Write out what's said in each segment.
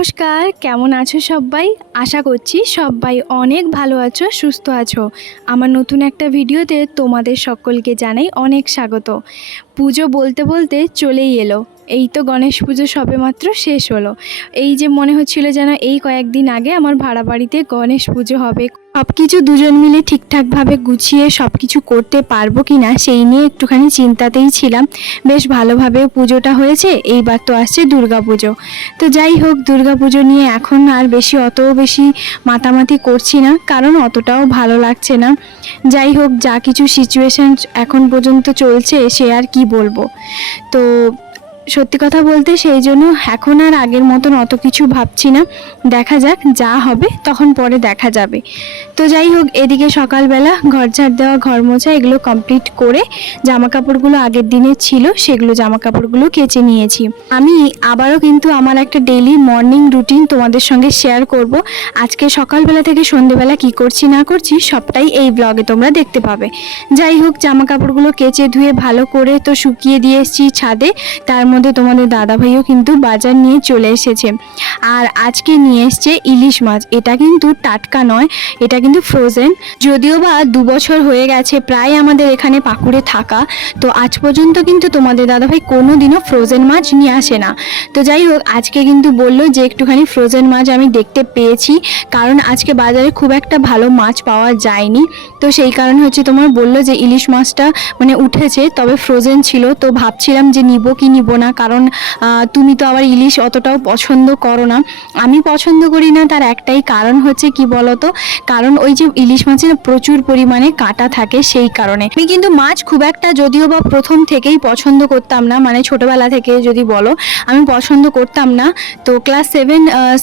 নমস্কার, কেমন আছো সবাই? আশা করছি সবাই অনেক ভালো আছো, সুস্থ আছো। আমার নতুন একটা ভিডিওতে তোমাদের সকলকে জানাই অনেক স্বাগত। পুজো বলতে বলতে চলেই এলো। এই তো গণেশ পুজো সবেমাত্র শেষ হলো। এই যে মনে হচ্ছিল যেন এই কয়েকদিন আগে আমার ভাড়া বাড়িতে গণেশ পুজো হবে। সব কিছু দুজন মিলে ঠিকঠাকভাবে গুছিয়ে সব কিছু করতে পারবো কি না সেই নিয়ে একটুখানি চিন্তাতেই ছিলাম। বেশ ভালোভাবে পুজোটা হয়েছে, এইবার তো আসছে দুর্গা পুজো। তো যাই হোক, দুর্গা পুজো নিয়ে এখন আর অত বেশি মাতামাতি করছি না, কারণ অতটাও ভালো লাগছে না। যাই হোক, যা কিছু সিচুয়েশান এখন পর্যন্ত চলছে সে আর কি বলবো। তো সত্যি কথা বলতে সেই জন্য এখন আর আগের মতন অত কিছু ভাবছি না। দেখা যাক, যা হবে তখন পরে দেখা যাবে। তো যাই হোক, এদিকে সকালবেলা ঘর ঝাড় দেওয়া, ঘর মোছা এগুলো কমপ্লিট করে জামা কাপড়গুলো আগের দিনের ছিল সেগুলো জামা কাপড়গুলো কেচে নিয়েছি। আমি আবারও কিন্তু আমার একটা ডেইলি মর্নিং রুটিন তোমাদের সঙ্গে শেয়ার করব। আজকে সকালবেলা থেকে সন্ধেবেলা কি করছি না করছি সবটাই এই ব্লগে তোমরা দেখতে পাবে। যাই হোক, জামা কাপড়গুলো কেচে ধুয়ে ভালো করে তো শুকিয়ে দিয়ে এসেছি ছাদে। তার মধ্যে তোমাদের দাদাভাইও কিন্তু বাজার নিয়ে চলে এসেছে। আর আজকে নিয়ে এসছে ইলিশ মাছ। এটা কিন্তু টাটকা নয়, এটা কিন্তু ফ্রোজেন। যদিও বা 2 বছর হয়ে গেছে প্রায় আমাদের এখানে পাকুড়ে থাকা, তো আজ পর্যন্ত কিন্তু তোমাদের দাদাভাই কোনো দিনও ফ্রোজেন মাছ নিয়ে আসে না। তো যাই হোক, আজকে কিন্তু বললো যে একটুখানি ফ্রোজেন মাছ আমি দেখতে পেয়েছি, কারণ আজকে বাজারে খুব একটা ভালো মাছ পাওয়া যায়নি। তো সেই কারণে হচ্ছে তোমার বললো যে ইলিশ মাছটা মানে উঠেছে, তবে ফ্রোজেন ছিল। তো ভাবছিলাম যে নিব কি নিব না, কারণ তুমি তো আবার ইলিশ অতটাও পছন্দ করো না। আমি পছন্দ করি না, তার একটাই কারণ হচ্ছে কি বলতো, কারণ ওই যে ইলিশ মাছের প্রচুর পরিমাণে কাঁটা থাকে, সেই কারণে। আমি কিন্তু মাছ খুব একটা যদিও বা প্রথম থেকেই পছন্দ করতাম না, মানে ছোটোবেলা থেকে যদি বলো আমি পছন্দ করতাম না। তো ক্লাস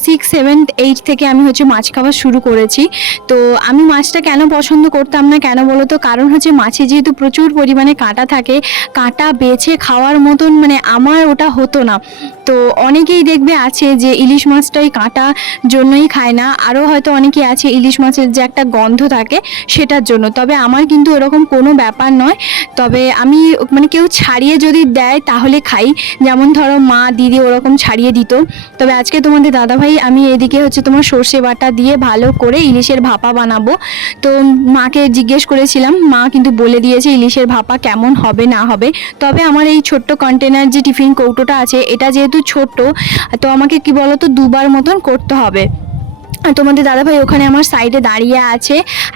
6, 7, 8 থেকে আমি হচ্ছে মাছ খাওয়া শুরু করেছি। তো আমি মাছটা কেন পছন্দ করতাম না কেন বলো তো, কারণ হচ্ছে মাছে যেহেতু প্রচুর পরিমাণে কাঁটা থাকে, কাঁটা বেছে খাওয়ার মতন মানে আমার ওটা হতো না। তো অনেকেই দেখবে আছে যে ইলিশ মাছটাই কাঁটা জন্যই খায় না, আরও হয়তো অনেকেই আছে ইলিশ মাছের যে একটা গন্ধ থাকে সেটার জন্য। তবে আমার কিন্তু এরকম কোনো ব্যাপার নয়। তবে আমি মানে কেউ ছাড়িয়ে যদি দেয় তাহলে খাই, যেমন ধরো মা দিদি ওরকম ছাড়িয়ে দিত। তবে আজকে তোমাদের দাদাভাই আমি এদিকে হচ্ছে তোমার সর্ষে বাটা দিয়ে ভালো করে ইলিশের ভাপা বানাবো। তো মাকে জিজ্ঞেস করেছিলাম, মা কিন্তু বলে দিয়েছে ইলিশের ভাপা কেমন হবে না হবে। তবে আমার এই ছোট্ট কন্টেনার যে টিফিন কৌটোটা আছে এটা যেহেতু ছোট্ট, তো আমাকে কি বলতো 2বার মতন করতে হবে। তোমাদের দাদাভাই ওখানে আমার সাইডে দাঁড়িয়ে আছে।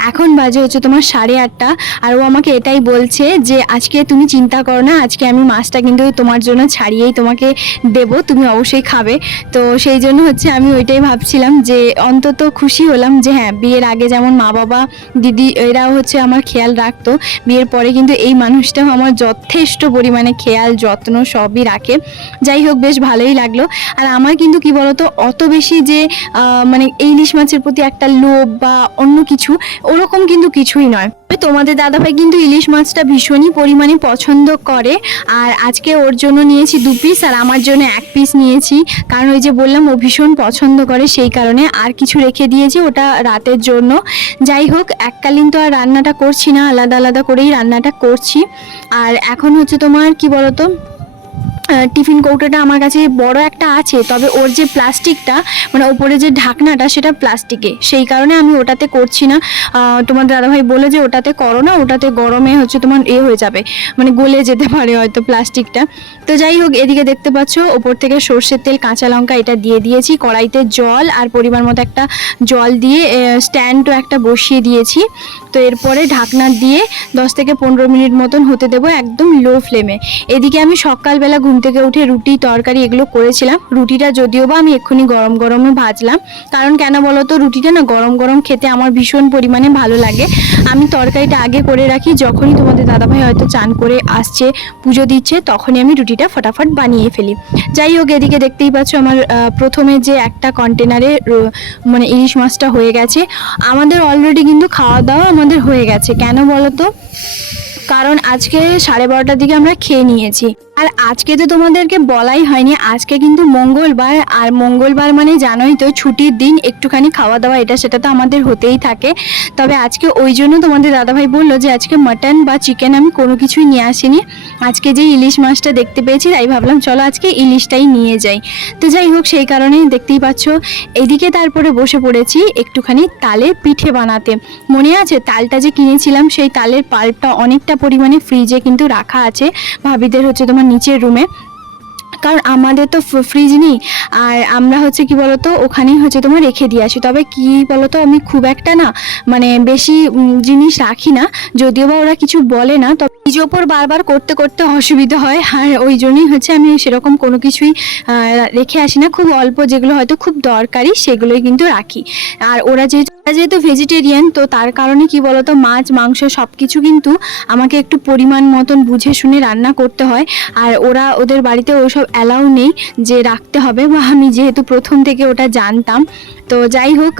এখন বাজে হচ্ছে তোমার 8:30, আর ও আমাকে এটাই বলছে যে আজকে তুমি চিন্তা করো না, আজকে আমি মাছটা কিন্তু তোমার জন্য ছাড়িয়েই তোমাকে দেব, তুমি অবশ্যই খাবে। তো সেই জন্য হচ্ছে আমি ওইটাই ভাবছিলাম যে অন্তত খুশি হলাম যে হ্যাঁ, বিয়ের আগে যেমন মা বাবা দিদি এরাও হচ্ছে আমার খেয়াল রাখতো, বিয়ের পরে কিন্তু এই মানুষটাও আমার যথেষ্ট পরিমাণে খেয়াল যত্ন সবই রাখে। যাই হোক, বেশ ভালোই লাগলো। আর আমার কিন্তু কি বলতো অত বেশি যে মানে ইলিশ মাছের প্রতি একটা লোভ বা অন্য কিছু ওরকম কিন্তু কিছুই নয়। তোমাদের দাদাভাই কিন্তু ইলিশ মাছটা ভীষণই পরিমাণে পছন্দ করে। আর আজকে ওর জন্য নিয়েছি 2 পিস আর আমার জন্য 1 পিস নিয়েছি, কারণ ওই যে বললাম ও ভীষণ পছন্দ করে, সেই কারণে। আর কিছু রেখে দিয়েছি ওটা রাতের জন্য। যাই হোক, এককালীন তো আর রান্নাটা করছি না, আলাদা আলাদা করেই রান্নাটা করছি। আর এখন হচ্ছে তোমার কি বলতো, টিফিন কৌটোটা আমার কাছে বড় একটা আছে, তবে ওর যে প্লাস্টিকটা মানে ওপরে যে ঢাকনাটা সেটা প্লাস্টিকে, সেই কারণে আমি ওটাতে করছি না। তোমার দাদাভাই বলে যে ওটাতে করো না, ওটাতে গরমে হচ্ছে তোমার হয়ে যাবে, মানে গলে যেতে পারে হয়তো প্লাস্টিকটা। তো যাই হোক, এদিকে দেখতে পাচ্ছ ওপর থেকে সর্ষের তেল কাঁচা লঙ্কা এটা দিয়ে দিয়েছি, কড়াইতে জল আর পরিমাণ মতো একটা জল দিয়ে স্ট্যান্ডও একটা বসিয়ে দিয়েছি। তো এরপরে ঢাকনা দিয়ে 10 থেকে 15 মিনিট মতন হতে দেবো একদম লো ফ্লেমে। এদিকে আমি সকালবেলা ঘুম থেকে উঠে রুটি তরকারি এগুলো করেছিলাম। রুটিটা যদিও বা আমি এক্ষুনি গরম গরমে ভাজলাম, কারণ কেন বলো তো, রুটিটা না গরম গরম খেতে আমার ভীষণ পরিমাণে ভালো লাগে। আমি তরকারিটা আগে করে রাখি, যখনই তোমাদের দাদাভাই হয়তো চান করে আসছে পুজো দিচ্ছে তখনই আমি রুটিটা ফটাফট বানিয়ে ফেলি। যাই হোক, এদিকে দেখতেই পাচ্ছ আমার প্রথমে যে একটা কন্টেনারে মানে ইলিশ মাছটা হয়ে গেছে। আমাদের অলরেডি কিন্তু খাওয়া দাওয়া আমাদের হয়ে গেছে। কেন বলো তো, কারণ আজকে 12:30টার দিকে আমরা খেয়ে নিয়েছি। আর আজকে তো তোমাদেরকে বলাই হয়নি, আজকে কিন্তু মঙ্গলবার, আর মঙ্গলবার মানে জানোই তো ছুটির দিন, একটুখানি খাওয়া দাওয়া এটা সেটা তো আমাদের হতেই থাকে। তবে আজকে ওই জন্য তোমাদের দাদাভাই বললো যে আজকে মাটন বা চিকেন আমি কোনো কিছুই নিয়ে আসিনি, আজকে যে ইলিশ মাছটা দেখতে পেয়েছি তাই ভাবলাম চলো আজকে ইলিশটাই নিয়ে যাই। তো যাই হোক, সেই কারণেই দেখতেই পাচ্ছ এদিকে তারপরে বসে পড়েছি একটুখানি তালের পিঠে বানাতে। মনে আছে তালটা যে কিনেছিলাম, সেই তালের পাল্পটা অনেকটা পরিমাণে ফ্রিজে কিন্তু রাখা আছে ভাবিদের হচ্ছে তোমার নিচের রুমে, কারণ আমাদের তো ফ্রিজ নেই। আর আমরা হচ্ছে কি বলতো ওখানেই হচ্ছে তোমার রেখে দিয়ে আসি। তবে কি বলতো আমি খুব একটা না মানে বেশি জিনিস রাখি না, যদিও বা ওরা কিছু বলে না, তবে নিজের ওপর বারবার করতে করতে অসুবিধা হয়। আর ওই জন্যই হচ্ছে আমি সেরকম কোনো কিছুই রেখে আসি না, খুব অল্প যেগুলো হয়তো খুব দরকারি সেগুলোই কিন্তু রাখি। আর ওরা যেহেতু ভেজিটেরিয়ান, তো তার কারণে কি বলতো মাছ মাংস সব কিছু কিন্তু আমাকে একটু পরিমাণ মতন বুঝে শুনে রান্না করতে হয়। আর ওদের বাড়িতে ওসব অ্যালাউ নেই যে রাখতে হবে, বা আমি যেহেতু প্রথম থেকে ওটা জানতাম। তো যাই হোক,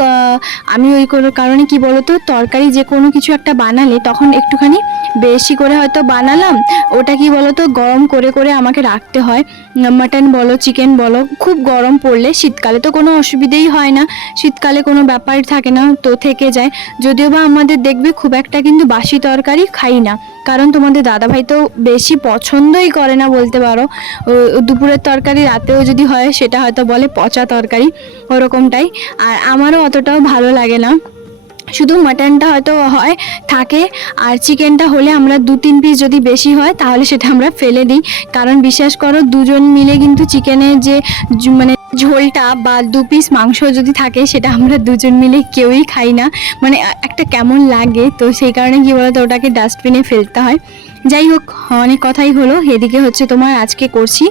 আমি ওই কোনো কারণে কি বলতো তরকারি যে কোনো কিছু একটা বানালে তখন একটুখানি বেশি করে হয়তো বানালাম, ওটা কি বলতো গরম করে করে আমাকে রাখতে হয়। মাটন বলো চিকেন বলো, খুব গরম পড়লে, শীতকালে তো কোনো অসুবিধেই হয় না, শীতকালে কোনো ব্যাপার থাকে না, তো থেকে যায়। যদিও বা আমাদের দেখবে খুব একটা কিন্তু বাসি তরকারি খাই না, কারণ তোমাদের দাদাভাই তো বেশি পছন্দই করে না বলতে পারো। দুপুরের তরকারি রাতেও যদি হয় সেটা হয়তো বলে পচা তরকারি, ওরকমটাই। আর আমারও অতটাও ভালো লাগে না, শুধু মাটনটা হয়তো হয় থাকে, আর চিকেনটা হলে আমরা 2-3 পিস যদি বেশি হয় তাহলে সেটা আমরা ফেলে দিই। কারণ বিশ্বাস করো দুজন মিলে কিন্তু চিকেনের যে মানে ঝোলটা বা 2 পিস মাংস যদি থাকে সেটা আমরা দুজন মিলে কেউই খাই না, মানে একটা কেমন লাগে। তো সেই কারণে কি বলতো ওটাকে ডাস্টবিনে ফেলতে হয়। যাই হোক, অনেক কথাই হলো। এদিকে হচ্ছে তোমার আজকে করছি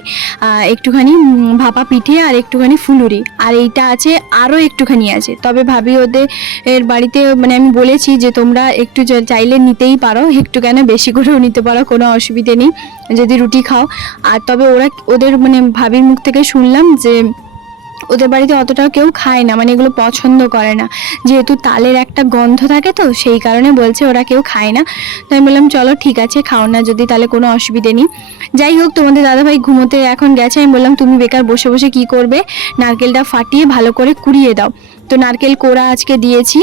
একটুখানি ভাপা পিঠে আর একটুখানি ফুলুরি, আর এইটা আছে আরও একটুখানি আছে। তবে ভাবি ওদের বাড়িতে মানে আমি বলেছি যে তোমরা একটু চাইলে নিতেই পারো, একটু কেন বেশি করেও নিতে পারো, কোনো অসুবিধে নেই যদি রুটি খাও। আর তবে ওদের মানে ভাবির মুখ থেকে শুনলাম যে ওদের বাড়িতে অতটাও কেউ খায় না, মানে এগুলো পছন্দ করে না, যেহেতু তালের একটা গন্ধ থাকে, তো সেই কারণে বলছে ওরা কেউ খায় না। তো আমি বললাম চলো ঠিক আছে খাও না যদি, তাহলে কোনো অসুবিধে নেই। যাই হোক, তোমাদের দাদাভাই ঘুমোতে এখন গেছে। আমি বললাম তুমি বেকার বসে বসে কি করবে, নারকেলটা ফাটিয়ে ভালো করে কুড়িয়ে দাও। তো নারকেল কোড়া আজকে দিয়েছি।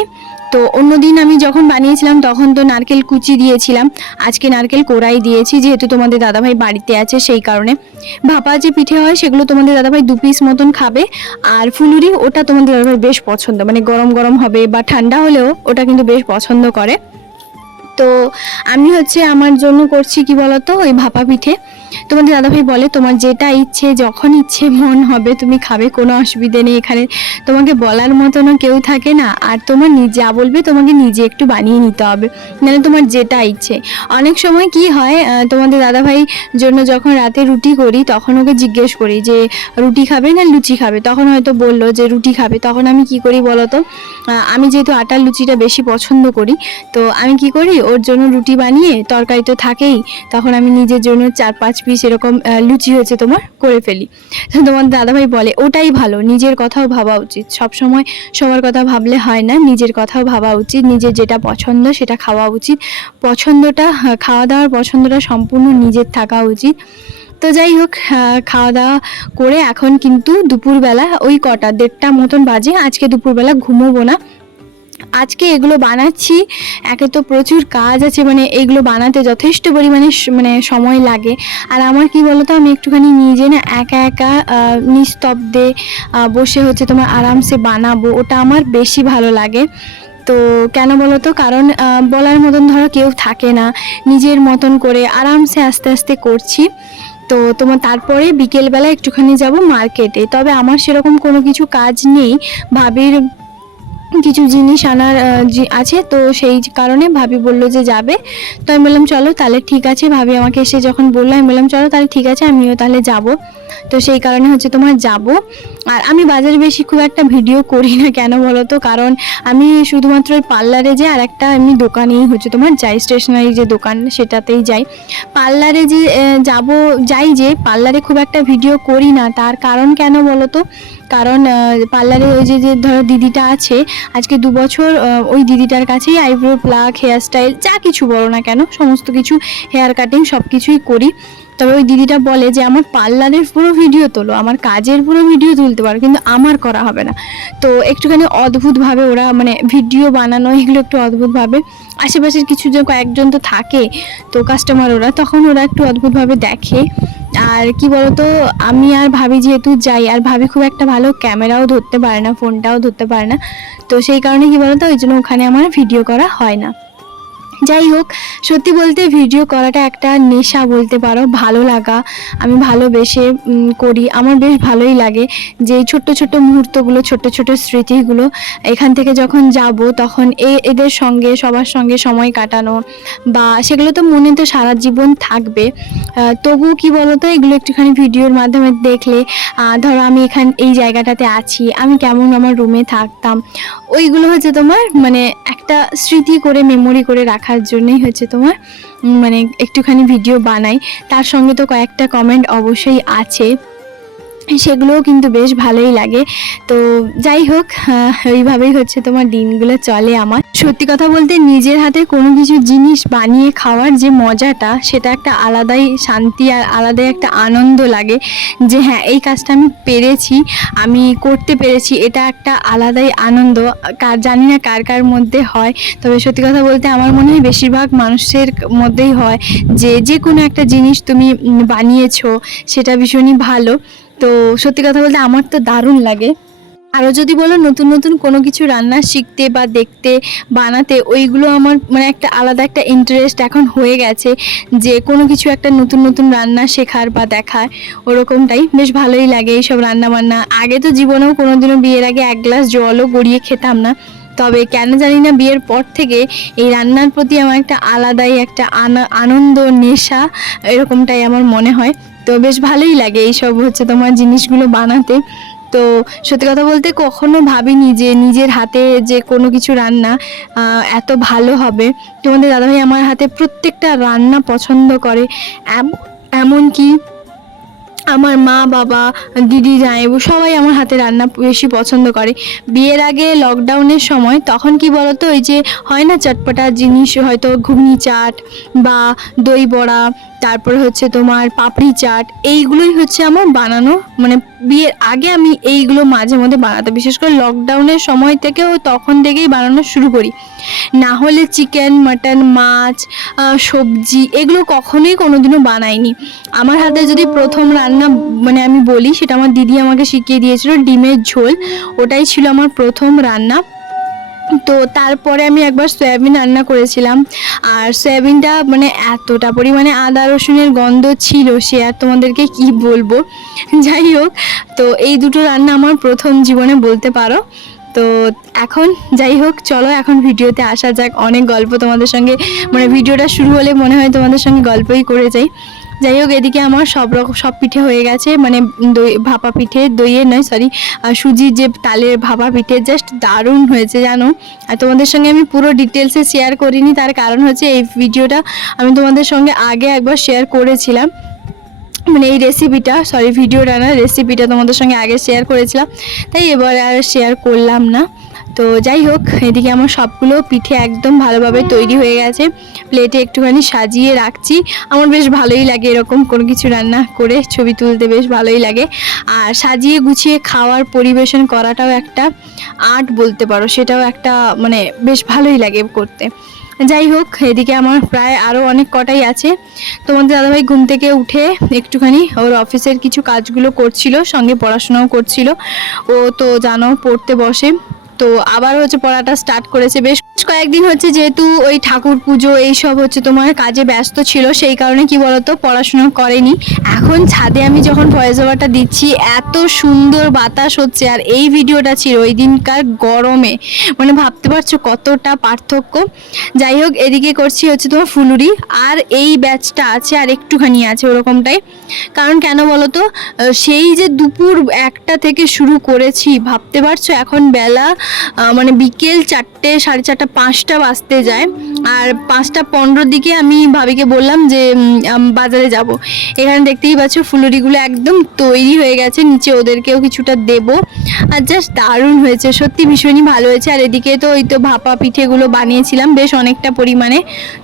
তো অন্যদিন আমি যখন বানিয়েছিলাম তখন তো নারকেল কুচি দিয়েছিলাম, আজকে নারকেল কোড়াই দিয়েছি, যেহেতু তোমাদের দাদাভাই বাড়িতে আছে সেই কারণে। ভাপা যে পিঠে হয় সেগুলো তোমাদের দাদাভাই 2 পিস মতন খাবে, আর ফুলুরি ওটা তোমাদের দাদাভাই বেশ পছন্দ, মানে গরম গরম হবে বা ঠান্ডা হলেও ওটা কিন্তু বেশ পছন্দ করে। তো আমি হচ্ছে আমার জন্য করছি কি বলতো ওই ভাপা পিঠে। তোমাদের দাদাভাই বলে তোমার যেটা ইচ্ছে যখন ইচ্ছে মন হবে তুমি খাবে, কোনো অসুবিধে নেই, এখানে তোমাকে বলার মতনও কেউ থাকে না, আর তোমার যা বলবে তোমাকে নিজে একটু বানিয়ে নিতে হবে, মানে তোমার যেটা ইচ্ছে। অনেক সময় কি হয় তোমাদের দাদাভাই জন্য যখন রাতে রুটি করি তখন ওকে জিজ্ঞেস করি যে রুটি খাবে না লুচি খাবে, তখন হয়তো বললো যে রুটি খাবে, তখন আমি কি করি বলতো, আমি যেহেতু আটার লুচিটা বেশি পছন্দ করি, তো আমি কি করি ওর জন্য রুটি বানিয়ে, তরকারি তো থাকেই, তখন আমি নিজের জন্য 4-5 পিস এরকম লুচি হচ্ছে তোমার করে ফেলি। তো তোমার দাদাভাই বলে ওটাই ভালো, নিজের কথাও ভাবা উচিত, সব সময় সবার কথা ভাবলে হয় না, নিজের কথাও ভাবা উচিত, নিজের যেটা পছন্দ সেটা খাওয়া উচিত, পছন্দটা খাওয়া দাওয়ার পছন্দটা সম্পূর্ণ নিজের থাকা উচিত। তো যাই হোক, খাওয়া দাওয়া করে এখন কিন্তু দুপুরবেলা ওই কটা 1:30 মতন বাজে, আজকে দুপুরবেলা ঘুমোবো না, আজকে এগুলো বানাচ্ছি। একে তো প্রচুর কাজ আছে, মানে এইগুলো বানাতে যথেষ্ট পরিমাণে মানে সময় লাগে। আর আমার কি বলতো আমি একটুখানি নিজে না একা একা নিস্তব্ধে বসে হচ্ছে তোমার আরামসে বানাবো, ওটা আমার বেশি ভালো লাগে। তো কেন বলো তো, কারণ বলার মতন ধরো কেউ থাকে না, নিজের মতন করে আরামসে আস্তে আস্তে করছি। তো তোমার তারপরে বিকেলবেলা একটুখানি যাব মার্কেটে, তবে আমার সেরকম কোনো কিছু কাজ নেই, ভাবির কিছু জিনিস আনার আছে, তো সেই কারণে ভাবি বলল যে যাবে। তো আমি বললাম চলো তাহলে ঠিক আছে, ভাবি আমাকে এসে যখন বললো আমি বললাম চলো তাহলে ঠিক আছে আমিও তাহলে যাব। তো সেই কারণে হচ্ছে তোমার যাব। আর আমি বাজারে বেশি খুব একটা ভিডিও করি না, কেন বলো তো, কারণ আমি শুধুমাত্র ওই পার্লারে যাই আর একটা এমনি দোকানেই হচ্ছে তোমার যাই, স্টেশনারি যে দোকান সেটাতেই যাই। পার্লারে যে যাই যে পার্লারে খুব একটা ভিডিও করি না, তার কারণ কেন বলো তো, কারণ পার্লারে ওই যে ধরো দিদিটা আছে, আজকে 2 বছর ওই দিদিটার কাছেই আইব্রো প্লাক, হেয়ার স্টাইল যা কিছু বলো না কেন সমস্ত কিছু, হেয়ার কাটিং সব কিছুই করি। তবে ওই দিদিটা বলে যে আমার পার্লারের পুরো ভিডিও তোলো, আমার কাজের পুরো ভিডিও তুলতে পারো, কিন্তু আমার করা হবে না। তো একটুখানি অদ্ভুতভাবে ওরা মানে ভিডিও বানানো এগুলো একটু অদ্ভুতভাবে, আশেপাশের কিছু যে কয়েকজন তো থাকে তো কাস্টমার, তখন ওরা একটু অদ্ভুতভাবে দেখে। আর কি বলতো, আমি আর ভাবি যেহেতু যাই, আর ভাবি খুব একটা ভালো ক্যামেরাও ধরতে পারে না, ফোনটাও ধরতে পারে না, তো সেই কারণে কি বলতো ওই জন্য ওখানে আমার ভিডিও করা হয় না। যাই হোক, সত্যি বলতে ভিডিও করাটা একটা নেশা বলতে পারো, ভালো লাগা, আমি ভালোবেসে করি, আমার বেশ ভালোই লাগে যে ছোট্ট ছোট্ট মুহূর্তগুলো, ছোট্ট ছোট্ট স্মৃতিগুলো এখান থেকে যখন যাব তখন এদের সঙ্গে সবার সঙ্গে সময় কাটানো, বা সেগুলো তো মনে তো সারা জীবন থাকবে। তবুও কি বলতো, এগুলো একটুখানি ভিডিওর মাধ্যমে দেখলে, ধরো আমি এই জায়গাটাতে আছি, আমি কেমন আমার রুমে থাকতাম, ওইগুলো হচ্ছে তোমার মানে একটা স্মৃতি করে, মেমোরি করে রাখার জন্যই হচ্ছে তোমার মানে একটুখানি ভিডিও বানাই। তার সঙ্গে তো কয়েকটা কমেন্ট অবশ্যই আছে, সেগুলোও কিন্তু বেশ ভালোই লাগে। তো যাই হোক, ওইভাবেই হচ্ছে তোমার দিনগুলো চলে আমার। সত্যি কথা বলতে নিজের হাতে কোনো কিছু জিনিস বানিয়ে খাওয়ার যে মজাটা, সেটা একটা আলাদাই শান্তি আর আলাদাই একটা আনন্দ লাগে, যে হ্যাঁ এই কাজটা আমি পেরেছি, আমি করতে পেরেছি, এটা একটা আলাদাই আনন্দ। জানি না কার কার মধ্যে হয়, তবে সত্যি কথা বলতে আমার মনে হয় বেশিরভাগ মানুষের মধ্যেই হয়, যে কোনো একটা জিনিস তুমি বানিয়েছো সেটা ভীষণই ভালো। তো সত্যি কথা বলতে আমার তো দারুণ লাগে। আরও যদি বলো নতুন নতুন কোনো কিছু রান্না শিখতে বা দেখতে, বানাতে, ওইগুলো আমার মানে একটা আলাদা একটা ইন্টারেস্ট এখন হয়ে গেছে, যে কোনো কিছু একটা নতুন নতুন রান্না শেখার বা দেখার, ওরকমটাই বেশ ভালোই লাগে এইসব রান্না বান্না। আগে তো জীবনেও কোনোদিনও বিয়ের আগে 1 গ্লাস জলও গড়িয়ে খেতাম না, তবে কেন জানি না বিয়ের পর থেকে এই রান্নার প্রতি আমার একটা আলাদাই একটা আনন্দ, নেশা এরকমটাই আমার মনে হয়। তো বেশ ভালোই লাগে এইসব হচ্ছে তোমার জিনিসগুলো বানাতে। তো সত্যি কথা বলতে কখনো ভাবিনি যে নিজের হাতে যে কোনো কিছু রান্না এত ভালো হবে। তোমাদের দাদাভাই আমার হাতে প্রত্যেকটা রান্না পছন্দ করে, এমনকি আমার মা, বাবা, দিদি, জামাইবু সবাই আমার হাতে রান্না বেশি পছন্দ করে। বিয়ের আগে লকডাউনের সময় তখন কি বলতো, ওই যে হয় না চটপটা জিনিস, হয়তো ঘুগনি চাট বা দই বড়া, তারপরে হচ্ছে তোমার পাপড়ি চাট, এইগুলোই হচ্ছে আমার বানানো, মানে বিয়ের আগে আমি এইগুলো মাঝে মধ্যে বানাতাম, বিশেষ করে লকডাউনের সময় থেকেও তখন থেকেই বানানো শুরু করি। না হলে চিকেন, মাটন, মাছ, সবজি এগুলো কখনোই কোনোদিনও বানাইনি। আমার হাতে যদি প্রথম রান্না মানে আমি বলি, সেটা আমার দিদি আমাকে শিখিয়ে দিয়েছিল, ডিমের ঝোল, ওটাই ছিল আমার প্রথম রান্না। তো তারপরে আমি একবার সয়াবিন রান্না করেছিলাম, আর সয়াবিনটা মানে এতটা পরিমাণে আদা রসুনের গন্ধ ছিল, সে আর তোমাদেরকে কি বলবো। যাই হোক, তো এই দুটো রান্না আমার প্রথম জীবনে বলতে পারো। তো এখন যাই হোক, চলো এখন ভিডিওতে আসা যাক। অনেক গল্প তোমাদের সঙ্গে, মানে ভিডিওটা শুরু হলে মনে হয় তোমাদের সঙ্গে গল্পই করে যাই। যাই হোক, এদিকে আমার সব পিঠে হয়ে গেছে, মানে দই ভাপা পিঠে, দইয়ের নয় সরি, সুজির যে তালের ভাপা পিঠে, জাস্ট দারুণ হয়েছে জানো। আর তোমাদের সঙ্গে আমি পুরো ডিটেলসে শেয়ার করিনি, তার কারণ হচ্ছে এই ভিডিওটা আমি তোমাদের সঙ্গে আগে একবার শেয়ার করেছিলাম, মানে এই রেসিপিটা, সরি ভিডিওটা না, রেসিপিটা তোমাদের সঙ্গে আগে শেয়ার করেছিলাম, তাই এবার আর শেয়ার করলাম না। তো যাই হোক, এদিকে আমার সবগুলো পিঠে একদম ভালোভাবে তৈরি হয়ে গেছে, প্লেটে একটুখানি সাজিয়ে রাখছি। আমার বেশ ভালোই লাগে এরকম কোনো কিছু রান্না করে ছবি তুলতে, বেশ ভালোই লাগে। আর সাজিয়ে গুছিয়ে খাওয়ার পরিবেশন করাটাও একটা আর্ট বলতে পারো, সেটাও একটা মানে বেশ ভালোই লাগে করতে। যাই হোক, এদিকে আমার প্রায় আরও অনেক কটাই আছে। তোমাদের দাদাভাই ঘুম থেকে উঠে একটুখানি ওর অফিসের কিছু কাজগুলো করছিল, সঙ্গে পড়াশোনাও করছিল। ও তো জানো পড়তে বসে, তো আবার হচ্ছে পড়াটা স্টার্ট করেছে। বেশ কয়েকদিন হচ্ছে যেহেতু ওই ঠাকুর পুজো এইসব হচ্ছে তোমার কাজে ব্যস্ত ছিল, সেই কারণে কি বলতো পড়াশোনা করেনি। এখন ছাদে আমি যখন ভয়েস ওভারটা দিচ্ছি এত সুন্দর বাতাস হচ্ছে, আর এই ভিডিওটা ছিল ওই দিনকার গরমে, মানে ভাবতে পারছো কতটা পার্থক্য। যাই হোক, এদিকে করছি হচ্ছে তোমার ফুলুরি, আর এই ব্যাচটা আছে আর একটুখানি আছে ওরকমটাই। কারণ কেন বলো তো, সেই যে দুপুর 1টা থেকে শুরু করেছি, ভাবতে পারছো এখন বেলা মানে বিকেল 4টে, 4:30, 5টা বাজতে যায়। আর 5টা 15 দিকে আমি ভাবিকে বললাম যে বাজারে যাব। এখানে দেখতেই পাচ্ছ ফুলুরিগুলো একদম তৈরি হয়ে গেছে, নিচে ওদেরকেও কিছুটা দেবো। আর জাস্ট দারুণ হয়েছে, সত্যি ভীষণই ভালো হয়েছে। আর এদিকে তো ওই তো ভাপা পিঠেগুলো বানিয়েছিলাম বেশ অনেকটা পরিমাণে।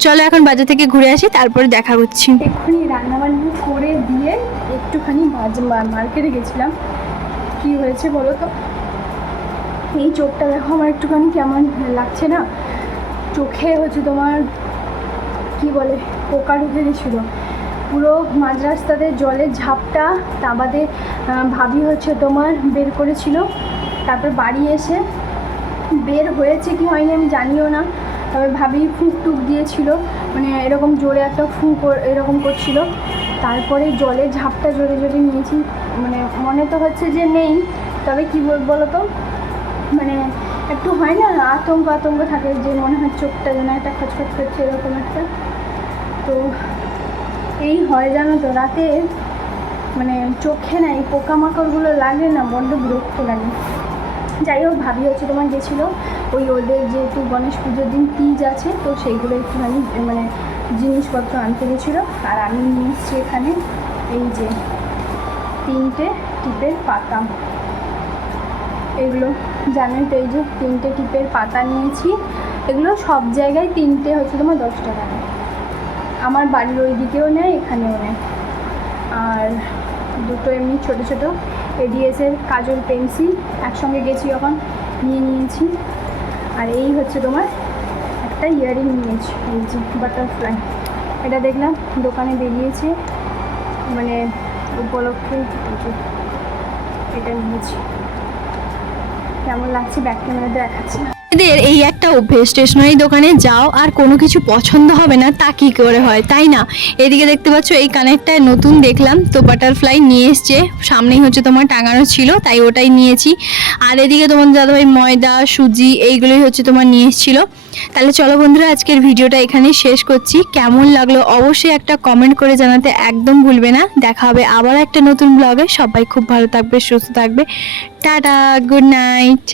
চলো এখন বাজার থেকে ঘুরে আসি, তারপরে দেখা করছি। এক্ষুনি রান্নাবান্না করে দিয়ে একটুখানি মার্কেটে গেছিলাম। কি হয়েছে বলো তো, এই চোখটা দেখো আমার একটুখানি কেমন লাগছে না, চোখে হচ্ছে তোমার কি বলে পোকা ঢুকে গেছিলো পুরো মাঝ রাস্তাতে, জলের ঝাপটা। তা বাদে ভাবি হচ্ছে তোমার বের করেছিল, তারপর বাড়ি এসে বের হয়েছে কি হয়নি আমি জানিও না, তবে ভাবি ফুঁক টুক দিয়েছিল, মানে এরকম জোরে একটা ফুঁক এরকম করছিল। তারপরে জলের ঝাপটা জোরে জোরে নিয়েছি, মানে মনে তো হচ্ছে যে নেই, তবে কী বলো তো, মানে একটু হয় না আতঙ্ক থাকে, যে মনে হয় চোখটা যেন একটা খচখচ করছে এরকম একটা। তো এই হয় জানো তো, রাতে মানে চোখে না এই পোকামাকড়গুলো লাগে না, বড্ড বিরক্ত লাগে। যাই হোক, ভাবি হচ্ছে তোমার গেছিলো ওই ওদের যেহেতু গণেশ পুজোর দিন তিজ আছে, তো সেইগুলো একটুখানি মানে জিনিসপত্র আনতে গেছিলো। আর আমি নিয়ে এসছি এখানে এই যে 3টে টিপের পাতা, এগুলো জানেন তো, এই যে 3টে টিপের পাতা নিয়েছি। এগুলো সব জায়গায় 3টে হচ্ছে তোমার 10 টাকা, আমার বাড়ির ওই দিকেও নেয় এখানেও নেয়। আর দুটো এমনি ছোটো ছোটো এডিএসের কাজল পেন্সিল একসঙ্গে গেছি যখন নিয়ে নিয়েছি। আর এই হচ্ছে তোমার একটা ইয়াররিং নিয়েছি, এই যে বাটারফ্লাই, এটা দেখলাম দোকানে বেরিয়েছে মানে উপলক্ষে, এটা নিয়েছি। কেমন লাগছে ব্যাক ক্যামেরাতে দেখাচ্ছি। এদের এই একটা অভ্যেস, স্টেশনারি দোকানে যাও আর কোনো কিছু পছন্দ হবে না তা কী করে হয়, তাই না? এদিকে দেখতে পাচ্ছ এই কানেরটায় নতুন দেখলাম, তো বাটারফ্লাই নিয়ে এসছে, সামনেই হচ্ছে তোমার টাঙানো ছিল তাই ওটাই নিয়েছি। আর এদিকে তোমার দাদাভাই ময়দা সুজি এইগুলোই হচ্ছে তোমার নিয়ে এসেছিলো। তাহলে চলো বন্ধুরা, আজকের ভিডিওটা এখানেই শেষ করছি। কেমন লাগলো অবশ্যই একটা কমেন্ট করে জানাতে একদম ভুলবে না। দেখা হবে আবার একটা নতুন ব্লগে। সবাই খুব ভালো থাকবে, সুস্থ থাকবে। Tata, good night.